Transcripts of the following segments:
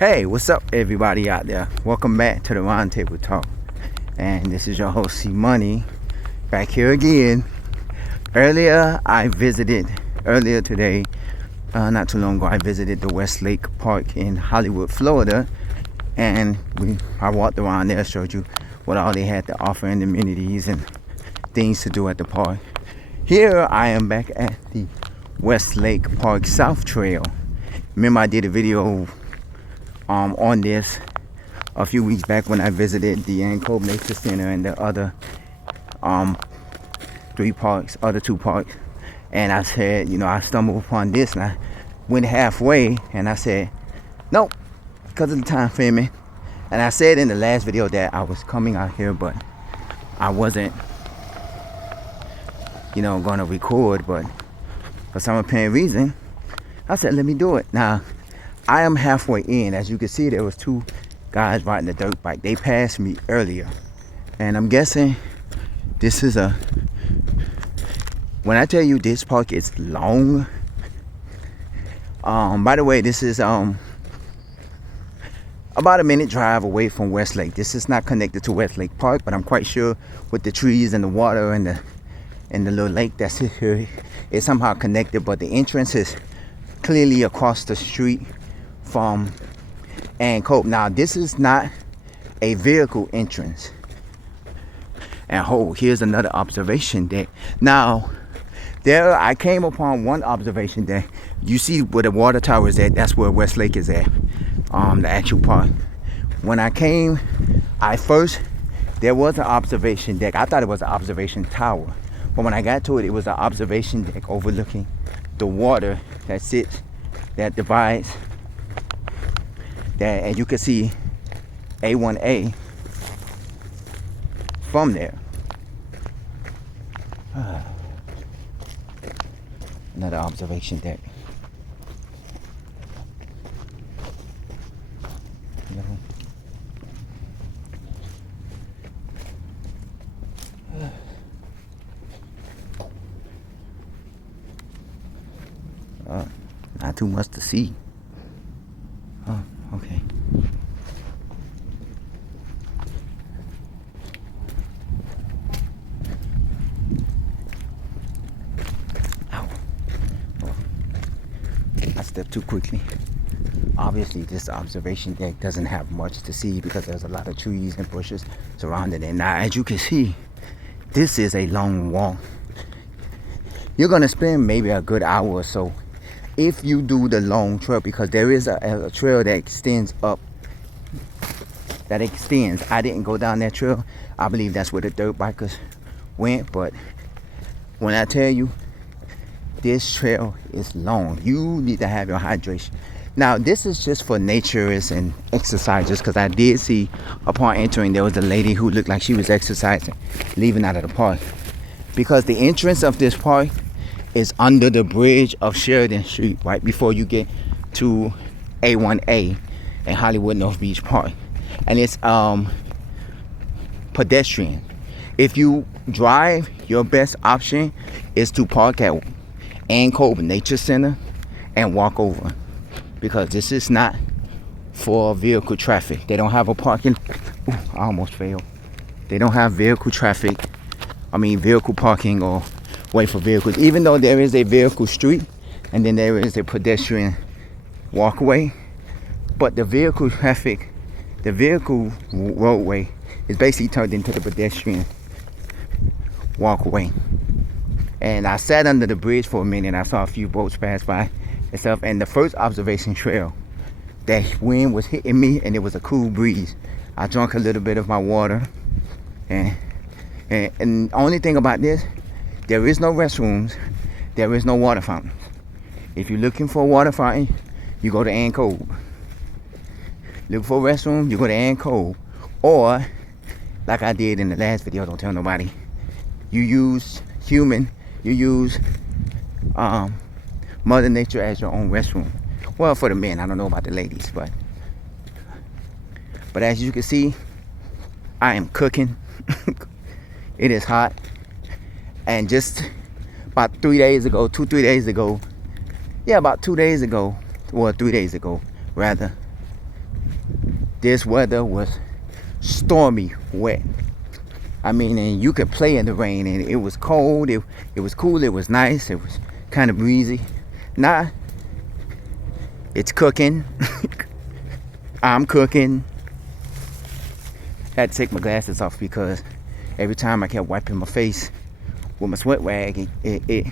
Hey, what's up, everybody out there? Welcome back to the Roundtable Talk. And this is your host, C Money, back here again. Earlier today, not too long ago, I visited the Westlake Park in Hollywood, Florida. And I walked around there, showed you what all they had to offer in amenities and things to do at the park. Here I am back at the Westlake Park South Trail. Remember I did a video on this a few weeks back when I visited the Cove Nature Center and the other two parks, and I said, I stumbled upon this and I went halfway and I said, nope, because of the time framing. And I said in the last video that I was coming out here, but I wasn't, gonna record, but for some apparent reason, I said, let me do it. Now, I am halfway in. As you can see, there was two guys riding the dirt bike. They passed me earlier. And I'm guessing this is when I tell you this park is long. By the way, this is about a minute drive away from Westlake. This is not connected to Westlake Park, but I'm quite sure with the trees and the water and the little lake that's here, it's somehow connected. But the entrance is clearly across the street from Cove. Now, this is not a vehicle entrance. And here's another observation deck. Now, I came upon one observation deck. You see where the water tower is at? That's where Westlake is at. The actual park. When I came, there was an observation deck. I thought it was an observation tower, but when I got to it, it was an observation deck overlooking the water that divides. And you can see A1A from there. Another observation deck. Not too much to see. Oh, okay. Ow. Oh. I stepped too quickly. Obviously, this observation deck doesn't have much to see because there's a lot of trees and bushes surrounding it. Now, as you can see, this is a long walk. You're going to spend maybe a good hour or so if you do the long trail, because there is a trail that extends up. I didn't go down that trail. I believe that's where the dirt bikers went. But when I tell you, this trail is long. You need to have your hydration. Now, this is just for naturists and exercisers, because I did see upon entering, there was a lady who looked like she was exercising, leaving out of the park. Because the entrance of this park is under the bridge of Sheridan Street, right before you get to A1A and Hollywood North Beach Park. And it's pedestrian. If you drive, your best option is to park at Cove Nature Center and walk over, because this is not for vehicle traffic. They don't have a parking. Ooh, I almost failed. They don't have vehicle parking or way for vehicles, even though there is a vehicle street and then there is a pedestrian walkway. But the vehicle roadway is basically turned into the pedestrian walkway. And I sat under the bridge for a minute. I saw a few boats pass by and stuff. And the first observation trail, that wind was hitting me and it was a cool breeze. I drank a little bit of my water. And the only thing about this, there is no restrooms, there is no water fountains. If you're looking for a water fountain, you go to Cove. Look for a restroom, you go to Cove. Or, like I did in the last video, don't tell nobody, you use Mother Nature as your own restroom. Well, for the men, I don't know about the ladies, but as you can see, I am cooking. It is hot. And just about 3 days ago, This weather was stormy wet. I mean, and you could play in the rain, and it was cold. It was cool. It was nice. It was kind of breezy. Now it's cooking. I'm cooking. Had to take my glasses off because every time I kept wiping my face with my sweat rag, it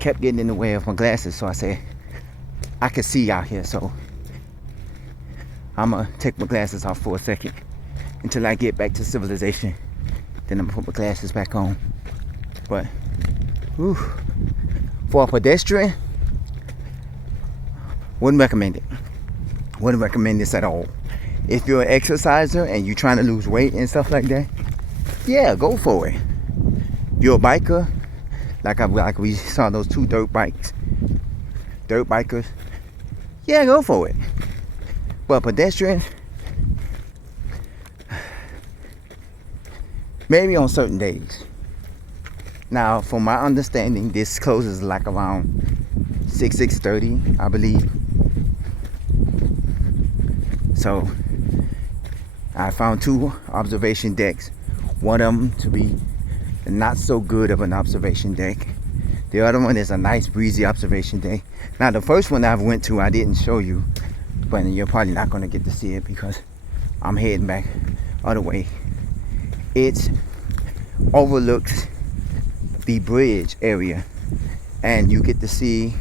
kept getting in the way of my glasses. So I said, I can see out here, so I'm gonna take my glasses off for a second until I get back to civilization. Then I'm gonna put my glasses back on. But whew, for a pedestrian, wouldn't recommend it. Wouldn't recommend this at all. If you're an exerciser and you're trying to lose weight and stuff like that, yeah, go for it. If you're a biker, like we saw those two dirt bikers, yeah, go for it. But pedestrians, maybe on certain days. Now, from my understanding, this closes like around 6:30, I believe. So I found two observation decks. One of them to be not so good of an observation deck. The other one is a nice breezy observation deck. Now the first one I went to, I didn't show you, but you're probably not going to get to see it because I'm heading back other way. It overlooks the bridge area, and you get to see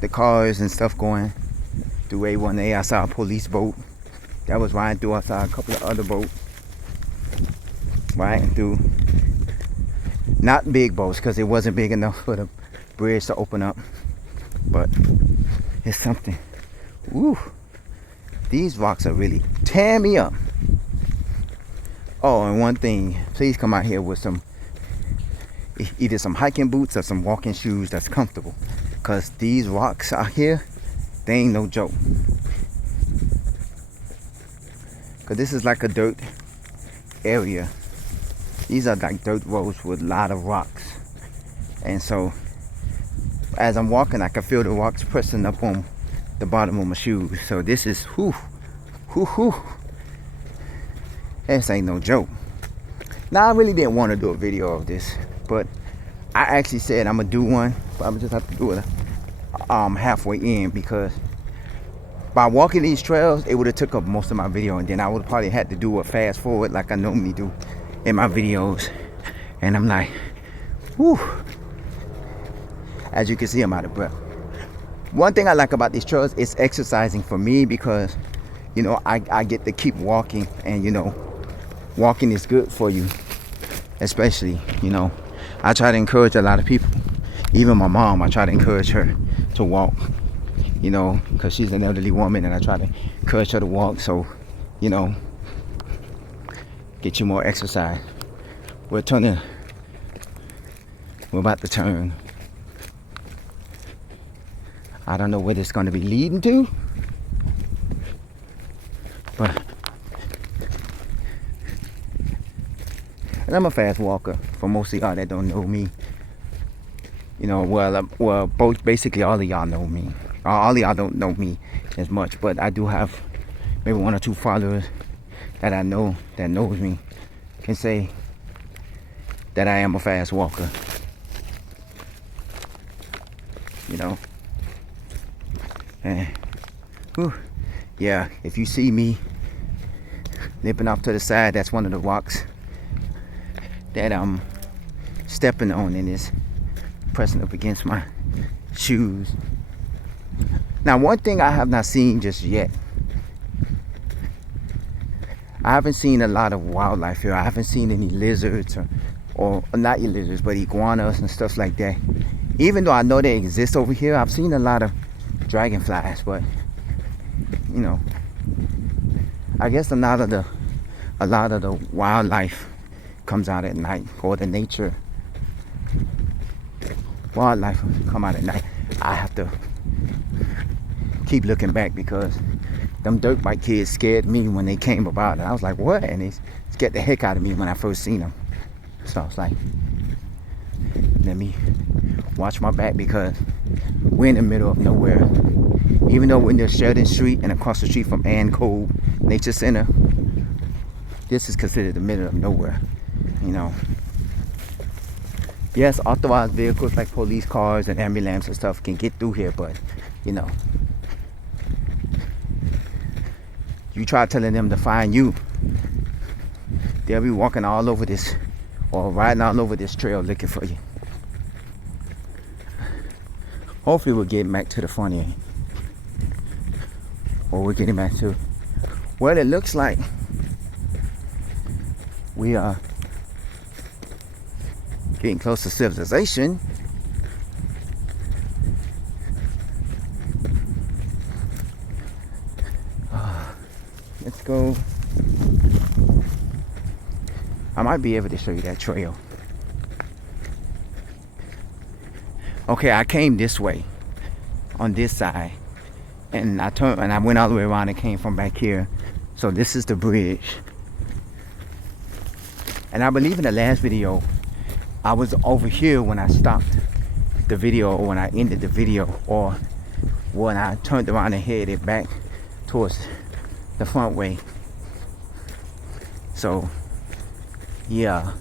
the cars and stuff going through A1A. I saw a police boat that was riding through. I saw a couple of other boats riding through. Not big boats because it wasn't big enough for the bridge to open up, but it's something. Ooh, these rocks are really tearing me up. Oh, and one thing, please come out here with some, either some hiking boots or some walking shoes that's comfortable, because these rocks out here, they ain't no joke. Because this is like a dirt area. These are like dirt roads with a lot of rocks. And so as I'm walking, I can feel the rocks pressing up on the bottom of my shoes. So this is this ain't no joke. Now I really didn't want to do a video of this, but I actually said I'm gonna do one, but I'm just have to do it halfway in, because by walking these trails, it would have took up most of my video, and then I would have probably had to do a fast forward like I normally do in my videos. And I'm like, whew. As you can see, I'm out of breath. One thing I like about these trails is exercising for me, because you know I get to keep walking, and you know walking is good for you. Especially, you know, I try to encourage a lot of people, even my mom. I try to encourage her to walk, you know, because she's an elderly woman, and I try to encourage her to walk. So, you know, get you more exercise. We're about to turn. I don't know where this is going to be leading to, but and I'm a fast walker. For most of y'all that don't know me, you know, well, both basically all of y'all know me. All of y'all don't know me as much, but I do have maybe one or two followers that I know that knows me can say that I am a fast walker. You know, and yeah, if you see me nipping off to the side, that's one of the rocks that I'm stepping on, and is pressing up against my shoes. Now, one thing I have not seen just yet, I haven't seen a lot of wildlife here. I haven't seen any lizards or not lizards, but iguanas and stuff like that. Even though I know they exist over here, I've seen a lot of dragonflies, but you know, I guess a lot of the wildlife comes out at night, or the nature wildlife come out at night. I have to keep looking back, because them dirt bike kids scared me when they came about, and I was like, what? And they scared the heck out of me when I first seen them. So I was like, let me watch my back, because we're in the middle of nowhere, Even though we're in the Sheridan Street and across the street from Ann Cove Nature Center, this is considered the middle of nowhere. You know, yes, authorized vehicles like police cars and ambulance and stuff can get through here, but you know, you try telling them to find you, they'll be walking all over this or riding all over this trail looking for you. Hopefully we'll get back to the front end, or we're getting back to, well, it looks like we are getting close to civilization. Let's go. I might be able to show you that trail. Okay, I came this way on this side, and I turned and I went all the way around and came from back here. So this is the bridge. And I believe in the last video I was over here when I stopped the video, or when I ended the video, or when I turned around and headed back towards the front way. So yeah,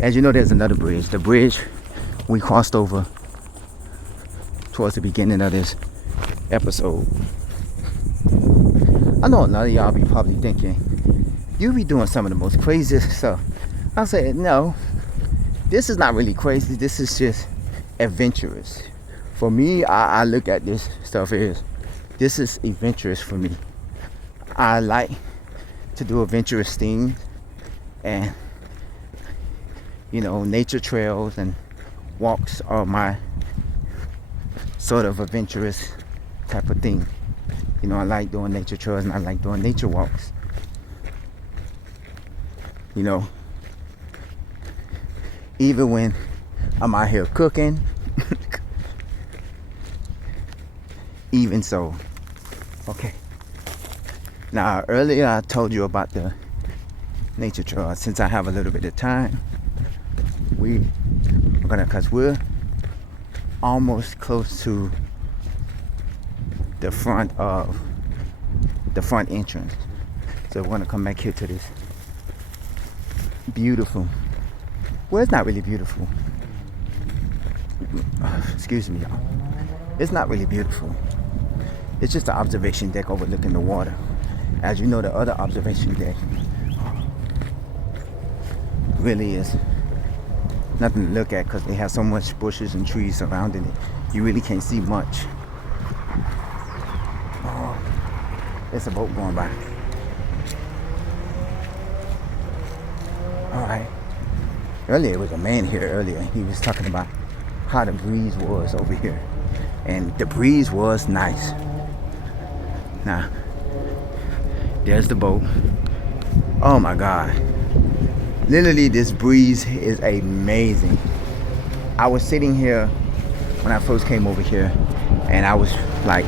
as you know, there's another bridge. The bridge we crossed over towards the beginning of this episode. I know a lot of y'all be probably thinking, you be doing some of the most craziest stuff. I said, no, this is not really crazy. This is just adventurous. For me, I look at this stuff as, this is adventurous for me. I like to do adventurous things, and you know, nature trails and walks are my sort of adventurous type of thing. You know, I like doing nature trails and I like doing nature walks. You know, even when I'm out here cooking, even so. Okay. Now, earlier I told you about the nature trail. Since I have a little bit of time, we are gonna, cause we're almost close to the front entrance. So we're gonna come back here to this beautiful, well, it's not really beautiful. Excuse me, y'all. It's not really beautiful. It's just an observation deck overlooking the water. As you know, the other observation deck really is nothing to look at because they have so much bushes and trees surrounding it. You really can't see much. Oh, there's a boat going by. Alright. Earlier, there was a man here earlier. He was talking about how the breeze was over here. And the breeze was nice. Now, there's the boat. Oh my God. Literally, this breeze is amazing. I was sitting here when I first came over here, and I was like,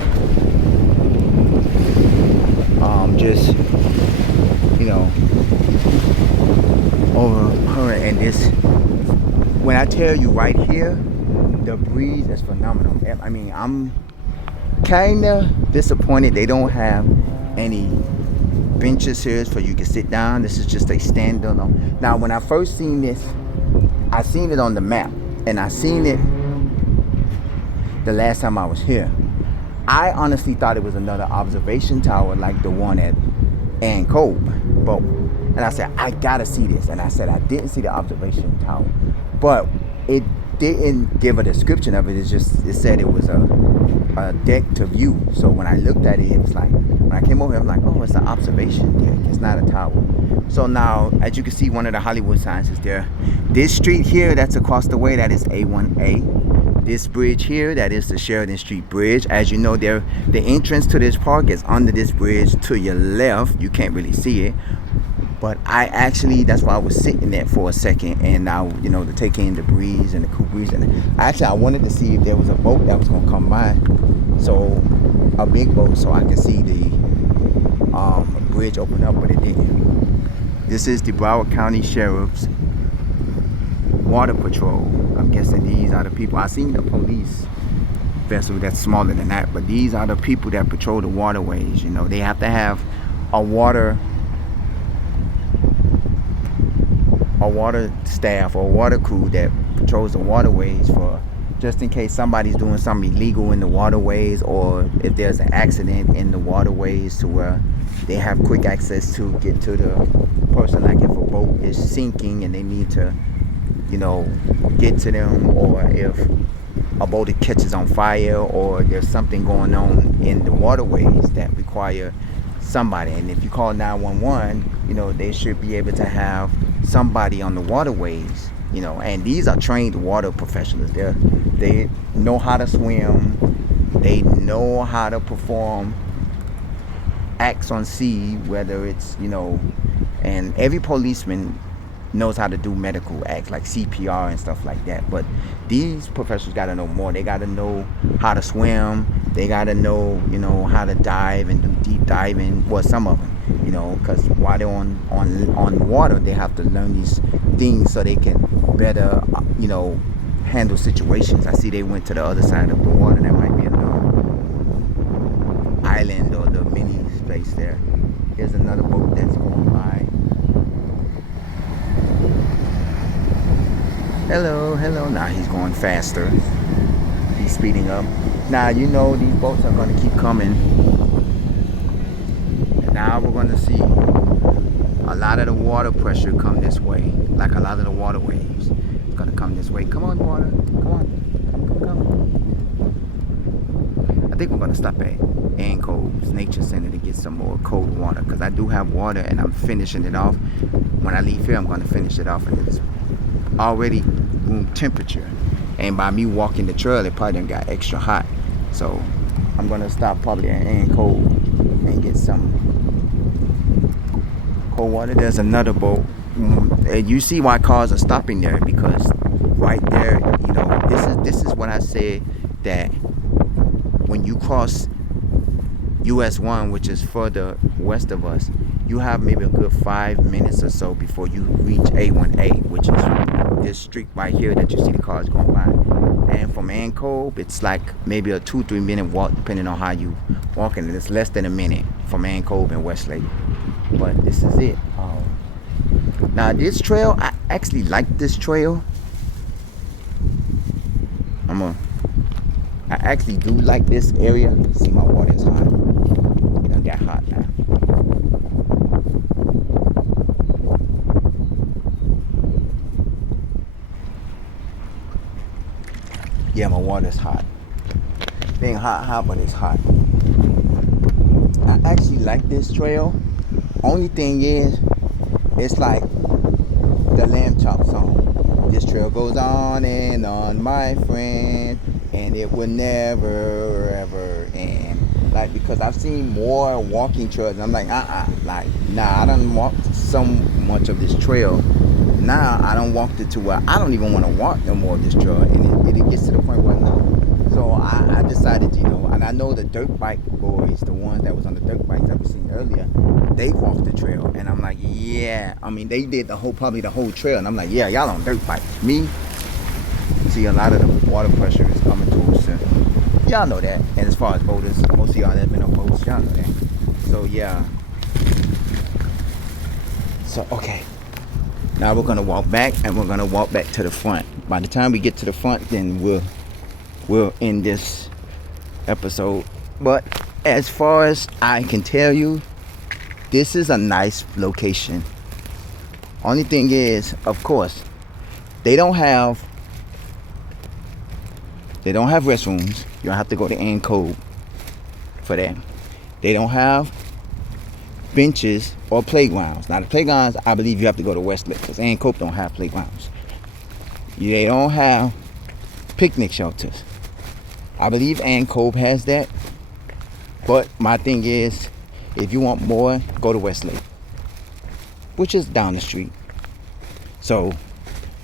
just, you know, over her, and this, when I tell you right here, the breeze is phenomenal. I mean, I'm kinda disappointed they don't have any benches here for you to sit down. This is just a standalone. Now, when I first seen this, I seen it on the map, and I seen it the last time I was here. I honestly thought it was another observation tower like the one at Ann Cove. But, and I said, I gotta see this. And I said, I didn't see the observation tower, but it didn't give a description of it. It's just, it said it was a deck to view. So when I looked at it, it was like, when I came over here, I'm like, oh, it's an observation deck. It's not a tower. So now, as you can see, one of the Hollywood signs is there. This street here, that's across the way, that is A1A. This bridge here, that is the Sheridan Street Bridge. As you know, there, the entrance to this park is under this bridge to your left. You can't really see it. But I actually, that's why I was sitting there for a second, and now, you know, to take in the breeze and the cool breeze. And actually, I wanted to see if there was a boat that was gonna come by, so a big boat, so I could see the bridge open up, but it didn't. This is the Broward County Sheriff's Water Patrol. I'm guessing these are the people. I seen the police vessel that's smaller than that. But these are the people that patrol the waterways. You know, they have to have a water staff or water crew that patrols the waterways for just in case somebody's doing something illegal in the waterways, or if there's an accident in the waterways, to where they have quick access to get to the person. Like if a boat is sinking and they need to, you know, get to them, or if a boat that catches on fire, or there's something going on in the waterways that require somebody. And if you call 911, you know, they should be able to have somebody on the waterways, you know. And these are trained water professionals. They know how to swim, they know how to perform acts on sea, whether it's, you know, and every policeman knows how to do medical acts like CPR and stuff like that. But these professionals got to know more. They got to know how to swim. They got to know, you know, how to dive and do deep diving. Well, some of them, you know, because while they're on water, they have to learn these things so they can better, you know, handle situations. I see they went to the other side of the water. That might be another island or the mini space there. Here's another boat that's going by. Hello, hello. Now he's going faster. He's speeding up. Now, you know, these boats are going to keep coming. And now we're going to see a lot of the water pressure come this way. Like a lot of the water waves. It's going to come this way. Come on, water. Come on. Come. I think we're going to stop at Ann Cove's Nature Center to get some more cold water. Because I do have water and I'm finishing it off. When I leave here, I'm going to finish it off. And it's already room temperature, and by me walking the trail, it probably done got extra hot. So I'm gonna stop probably at Ann Cove and get some cold water. There's another boat, and you see why cars are stopping there, because right there, you know, this is what I said, that when you cross US 1, which is further west of us, you have maybe a good 5 minutes or so before you reach A1A, which is this street right here that you see the cars going by. And from Ann Cove, it's like maybe a 2-3 minute walk, depending on how you walking. And it's less than a minute from Ann Cove and Westlake. But this is it. Now this trail, I actually like this trail. I actually do like this area. See, my water is hot. It done got hot now. Yeah, my water's hot. It ain't hot, but it's hot. I actually like this trail. Only thing is, it's like the Lamb Chop song. This trail goes on and on, my friend, and it will never ever end. Like, because I've seen more walking trails, and I'm like, like, nah, I done walked so much of this trail. Now I don't walk it to where I don't even want to walk no more of this trail, and it gets to the point where no. So I decided, you know, and I know the dirt bike boys, the ones that was on the dirt bikes that we seen earlier, they walked the trail, and I'm like, yeah. I mean, they did probably the whole trail, and I'm like, yeah, y'all on dirt bikes. Me, see, a lot of the water pressure is coming to us. Y'all know that. And as far as boaters, most of y'all that have been on boats, y'all know that. So yeah. So okay. Now we're gonna walk back, and we're gonna walk back to the front. By the time we get to the front, then we'll end this episode. But as far as I can tell you, this is a nice location. Only thing is, of course, they don't have restrooms. You don't have to go to Ann Cove for that. They don't have benches or playgrounds. Now the playgrounds, I believe you have to go to Westlake, because Ann Cove don't have playgrounds. They don't have picnic shelters. I believe Ann Cove has that. But my thing is, if you want more, go to Westlake, which is down the street. So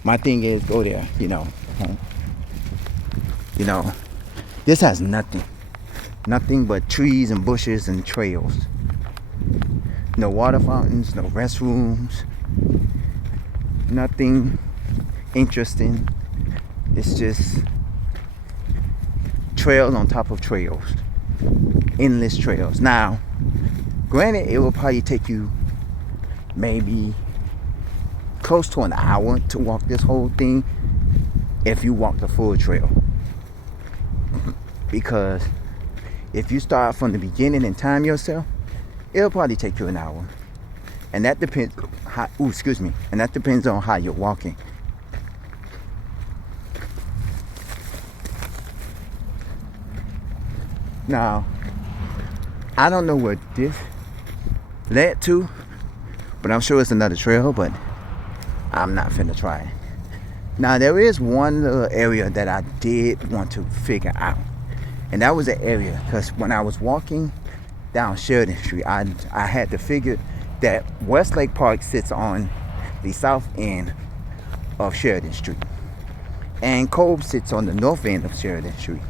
my thing is, go there, you know. You know, this has nothing but trees and bushes and trails. No water fountains, no restrooms, nothing interesting. It's just trail on top of trails, endless trails. Now, granted, it will probably take you maybe close to an hour to walk this whole thing if you walk the full trail. Because if you start from the beginning and time yourself, it'll probably take you an hour. And that depends and that depends on how you're walking. Now, I don't know where this led to, but I'm sure it's another trail, but I'm not finna try it. Now, there is one little area that I did want to figure out, and that was the area, because when I was walking down Sheridan Street, I had to figure that Westlake Park sits on the south end of Sheridan Street, and Cove sits on the north end of Sheridan Street.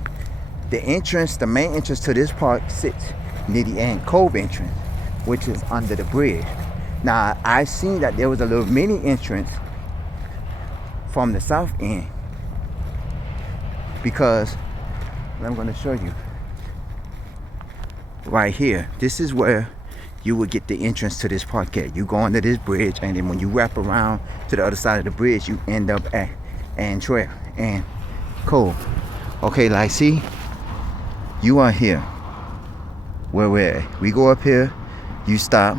The main entrance to this park sits near the end Cove entrance, which is under the bridge. Now, I seen that there was a little mini entrance from the south end, because I'm going to show you right here. This is where you would get the entrance to this park at. You go under this bridge, and then when you wrap around to the other side of the bridge, you end up at Trail and Cove. Okay, like, see, you are here where we're at. We go up here, you stop.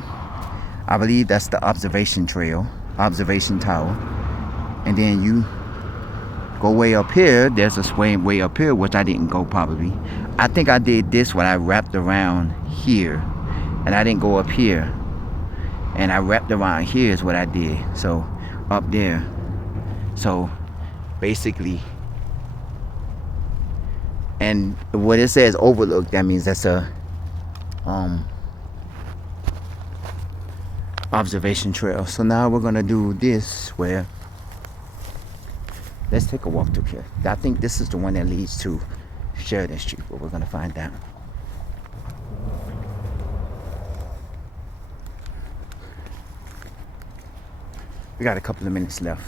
I believe that's the observation tower, and then you go way up here. There's a way up here, which I didn't go probably. I think I did this when I wrapped around here, and I didn't go up here, and I wrapped around here is what I did. So up there, so basically, and when it says overlook, that means that's a observation trail. So now we're gonna do this, where let's take a walk through here. I think this is the one that leads to Sheridan Street, but we're gonna find out. We got a couple of minutes left.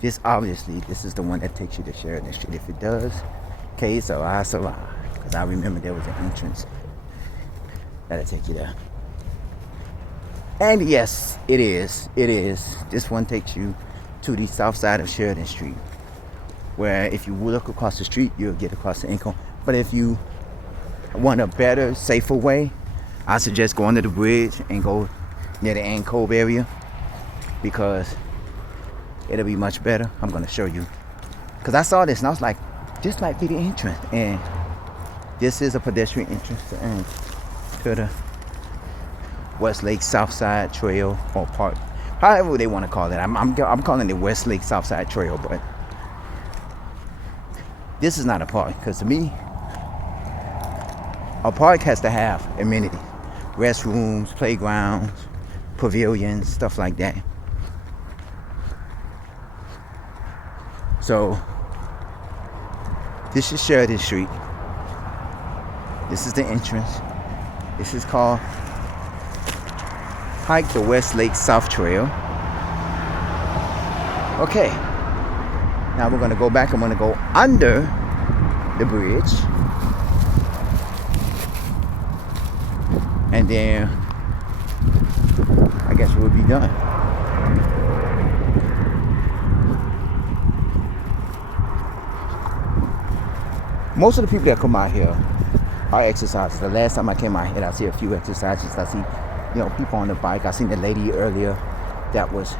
This is the one that takes you to Sheridan Street. If it does, okay, so I survive. Because I remember there was an entrance that'll take you there. And yes, it is. This one takes you to the south side of Sheridan Street, where if you look across the street, you'll get across the Income. But if you want a better, safer way, I suggest going to the bridge and go near the Ann Cove area, because it'll be much better. I'm going to show you. Because I saw this and I was like, this might be the entrance. And this is a pedestrian entrance to the Westlake Southside Trail or Park. However they want to call it. I'm calling it Westlake Southside Trail, but this is not a park. Because to me, a park has to have amenities. Restrooms, playgrounds, pavilions, stuff like that. So this is Sheridan Street. This is the entrance. This is called Hike the Westlake South Trail. Okay. Now we're gonna go back. I'm gonna go under the bridge. And then I guess we'll be done. Most of the people that come out here are exercisers. The last time I came out here, I see a few exercises. I see, people on the bike. I seen the lady earlier that was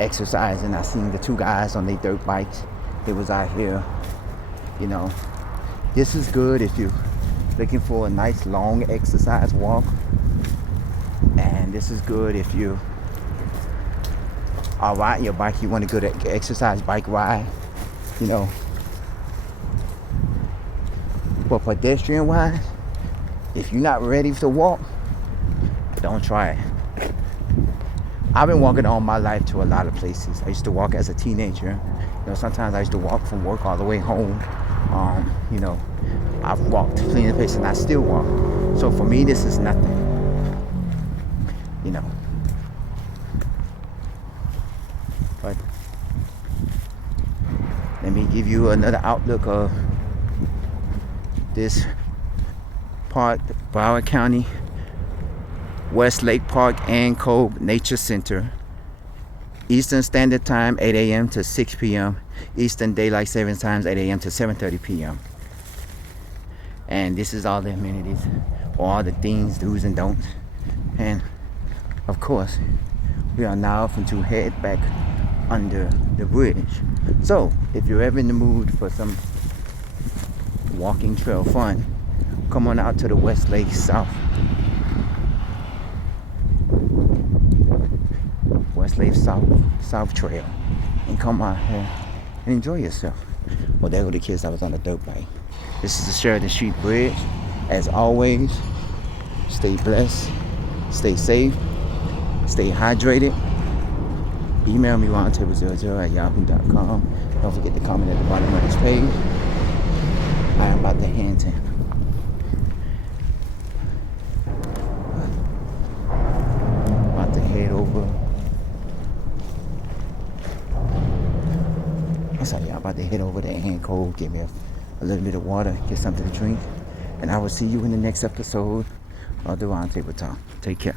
exercising. I seen the two guys on their dirt bikes. They was out here. This is good if you're looking for a nice long exercise walk. And this is good if you are riding your bike. You want a good exercise bike ride. But pedestrian wise, if you're not ready to walk, don't try it. I've been walking all my life to a lot of places. I used to walk as a teenager. Sometimes I used to walk from work all the way home. I've walked plenty of places and I still walk. So for me, this is nothing. But let me give you another outlook of this park, Broward County, Westlake Park and Cove Nature Center. Eastern Standard Time, 8 a.m. to 6 p.m. Eastern Daylight Savings Times, 8 a.m. to 7:30 p.m. And this is all the amenities, all the things, do's and don'ts. And of course, we are now open to head back under the bridge. So if you're ever in the mood for some walking trail fun, come on out to the Westlake South Trail and come out here and enjoy yourself. Well, there go the kids that was on the dirt bike. This is the Sheridan Street Bridge. As always, stay blessed, stay safe, stay hydrated. Email me roundtable00@yahoo.com. Don't forget to comment at the bottom of this page. I am about to head over. I'm about to head over to Ant Cove, get me a little bit of water, get something to drink, and I will see you in the next episode of the Roundtable Talk. Take care.